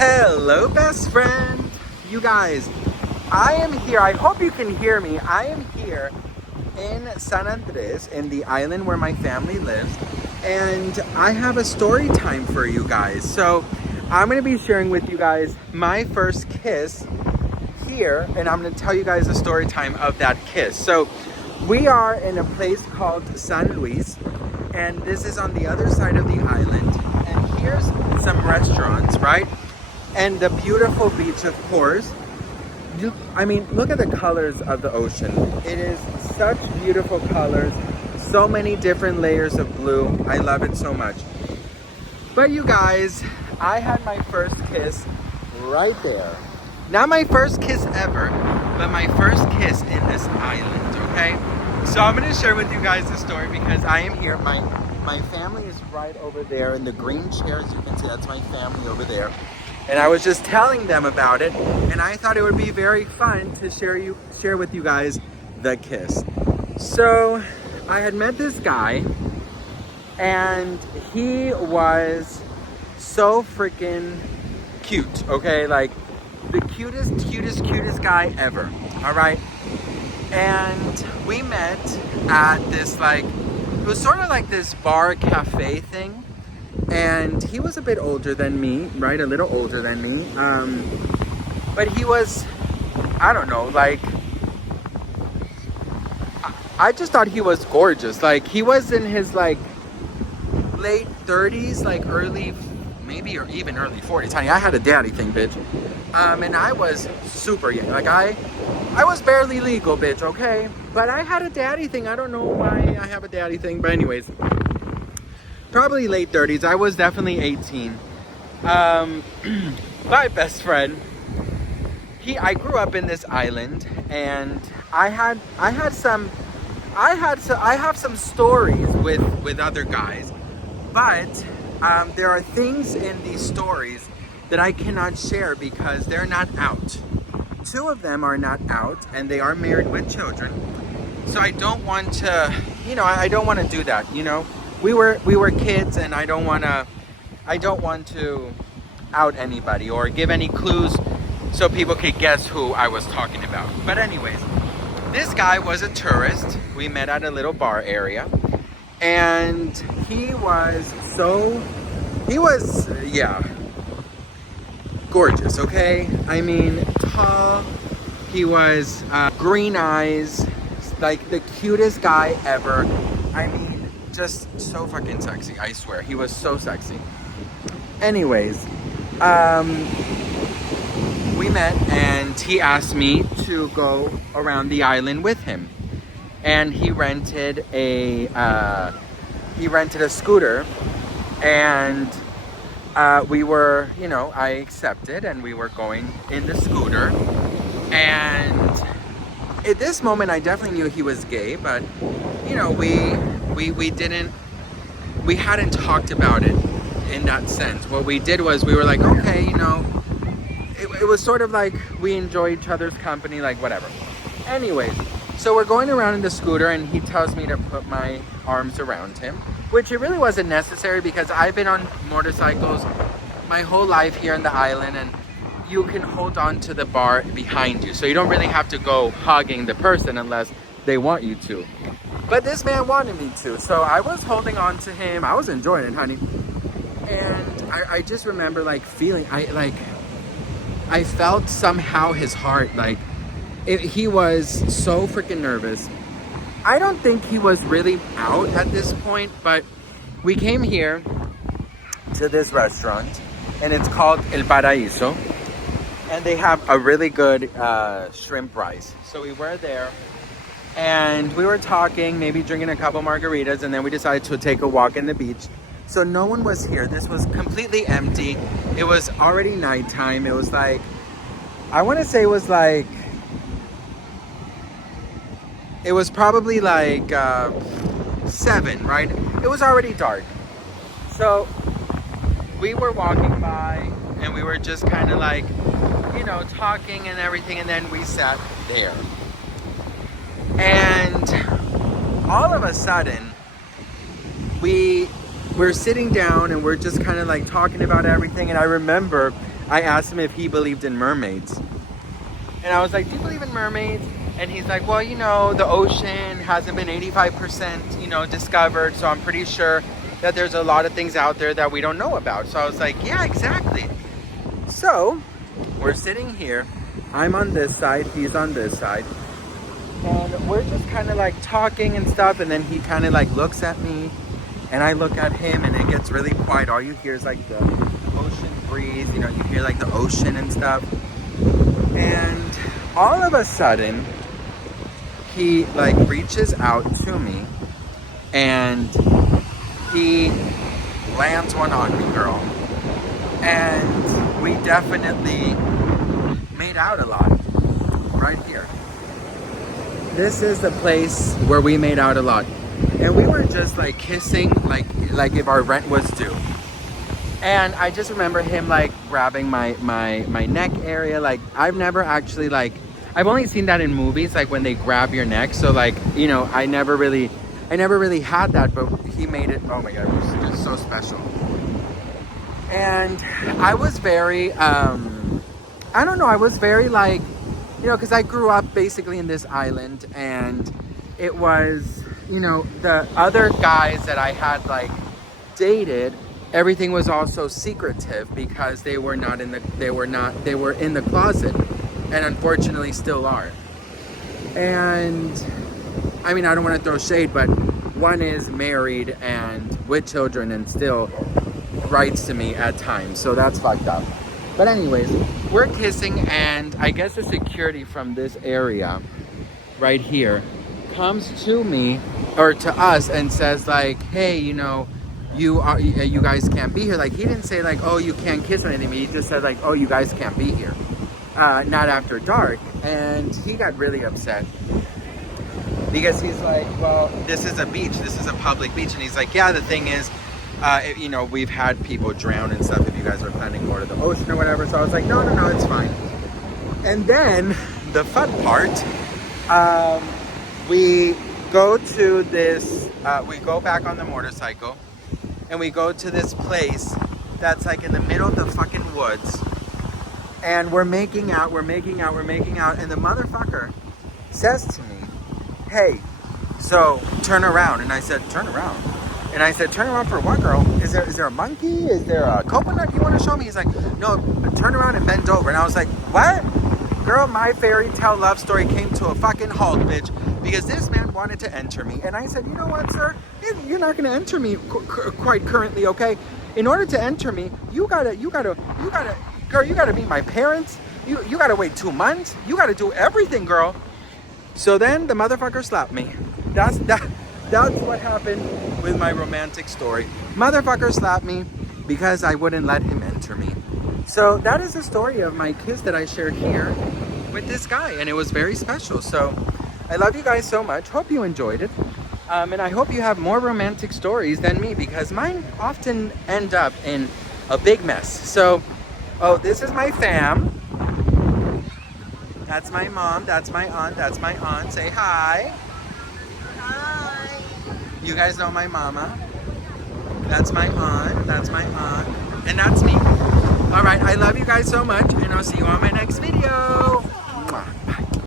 Hello, best friend. You guys, I am here. I hope you can hear me. I am here in San Andres, in the island where my family lives, and I have a story time for you guys. So I'm going to be sharing with you guys my first kiss here, and I'm going to tell you guys the story time of that kiss. So we are in a place called San Luis, and this is on the other side of the island, and here's some restaurants, right? And the beautiful beach, of course. I mean, look at the colors of the ocean. It is such beautiful colors, so many different layers of blue. I love it so much. But you guys, I had my first kiss right there. Not my first kiss ever, but my first kiss in this island, okay? So I'm gonna share with you guys the story because I am here. My family is right over there in the green chairs. You can see that's my family over there. And I was just telling them about it, and I thought it would be very fun to share with you guys the kiss. So I had met this guy, and he was so freaking cute, okay? Like the cutest guy ever, all right? And we met at this, like, it was sort of like this bar cafe thing. And he was a bit older than me, right? A little older than me. But he was, I don't know, like, I just thought he was gorgeous. Like, he was in his, like, late 30s, like early, maybe, or even early 40s. Honey, I had a daddy thing, bitch. And I was super young. Like, I was barely legal, bitch, okay? But I had a daddy thing. I don't know why I have a daddy thing, but anyways. Probably late 30s. I was definitely 18. My best friend, I grew up in this island, and I have some stories with other guys, but there are things in these stories that I cannot share because they're not out. Two of them are not out, and they are married with children. So I don't want to, I don't want to do that, We were kids, and I don't want to out anybody or give any clues so people could guess who I was talking about. But anyways, this guy was a tourist. We met at a little bar area, and he was gorgeous, okay? I mean, tall. He was green eyes, like the cutest guy ever. I mean, just so fucking sexy, I swear. He was so sexy. Anyways, we met, and he asked me to go around the island with him. And he rented a scooter, and we were, I accepted, and we were going in the scooter. And at this moment, I definitely knew he was gay, but we hadn't talked about it in that sense. What we did was we were like, okay, it was sort of like we enjoy each other's company, like whatever. Anyways, so we're going around in the scooter, and he tells me to put my arms around him, which it really wasn't necessary because I've been on motorcycles my whole life here in the island, and you can hold on to the bar behind you. So you don't really have to go hugging the person unless they want you to. But this man wanted me to, so I was holding on to him. I was enjoying it, honey. And I just remember feeling, I felt somehow his heart, he was so freaking nervous. I don't think he was really out at this point, but we came here to this restaurant, and it's called El Paraíso, and they have a really good shrimp rice. So we were there, and we were talking, maybe drinking a couple margaritas, and then we decided to take a walk in the beach. So no one was here. This was completely empty. It was already nighttime. It was I want to say it was it was probably 7, right? It was already dark. So we were walking by, and we were just kind of talking and everything, and then we sat there. And all of a sudden, we're sitting down, and we're just kind of talking about everything. And I remember I asked him if he believed in mermaids. And I was like, do you believe in mermaids? And he's like, well, you know, the ocean hasn't been 85%, you know, discovered. So I'm pretty sure that there's a lot of things out there that we don't know about. So I was like, yeah, exactly. So we're sitting here. I'm on this side, he's on this side. And we're just kind of like talking and stuff. And then he kind of like looks at me and I look at him and it gets really quiet. All you hear is like the ocean breeze, you know, you hear like the ocean and stuff. And all of a sudden, he like reaches out to me and he lands one on me, girl. And we definitely made out a lot right here. This is the place where we made out a lot. And we were just like kissing like if our rent was due. And I just remember him like grabbing my neck area. Like I've never actually like, I've only seen that in movies, like when they grab your neck. So like, you know, I never really had that, but he made it, oh my God, it was just so special. And I was very, I don't know, I was very like, you know, because I grew up basically in this island and it was, you know, the other guys that I had like dated, everything was also secretive because they were in the closet and unfortunately still are. And I mean, I don't want to throw shade, but one is married and with children and still writes to me at times. So that's fucked up. But anyways, we're kissing and I guess the security from this area right here comes to me or to us and says like, hey, you know, you guys can't be here. Like he didn't say like, oh, you can't kiss or anything. He just said like, oh, you guys can't be here. Not after dark. And he got really upset because he's like, well, this is a beach. This is a public beach. And he's like, yeah, the thing is, you know, we've had people drown and stuff if you guys are planning to go to the ocean or whatever. So I was like, no, it's fine. And then the fun part, we go to this, we go back on the motorcycle and we go to this place that's like in the middle of the fucking woods. And we're making out. And the motherfucker says to me, hey, so turn around. And I said, turn around. And I said, turn around for what, girl? Is there a monkey? Is there a coconut you want to show me? He's like, no, turn around and bend over. And I was like, what? Girl, my fairy tale love story came to a fucking halt, bitch. Because this man wanted to enter me. And I said, you know what, sir? You're not going to enter me quite currently, okay? In order to enter me, you gotta, girl, you gotta meet my parents. You gotta wait 2 months. You gotta do everything, girl. So then the motherfucker slapped me. That's what happened with my romantic story. Motherfucker slapped me because I wouldn't let him enter me. So that is the story of my kiss that I shared here with this guy. And it was very special. So I love you guys so much. Hope you enjoyed it. And I hope you have more romantic stories than me because mine often end up in a big mess. So, oh, this is my fam. That's my mom. That's my aunt. That's my aunt. Say hi. Hi. You guys know my mama. That's my aunt. That's my aunt. And that's me. All right. I love you guys so much. And I'll see you on my next video.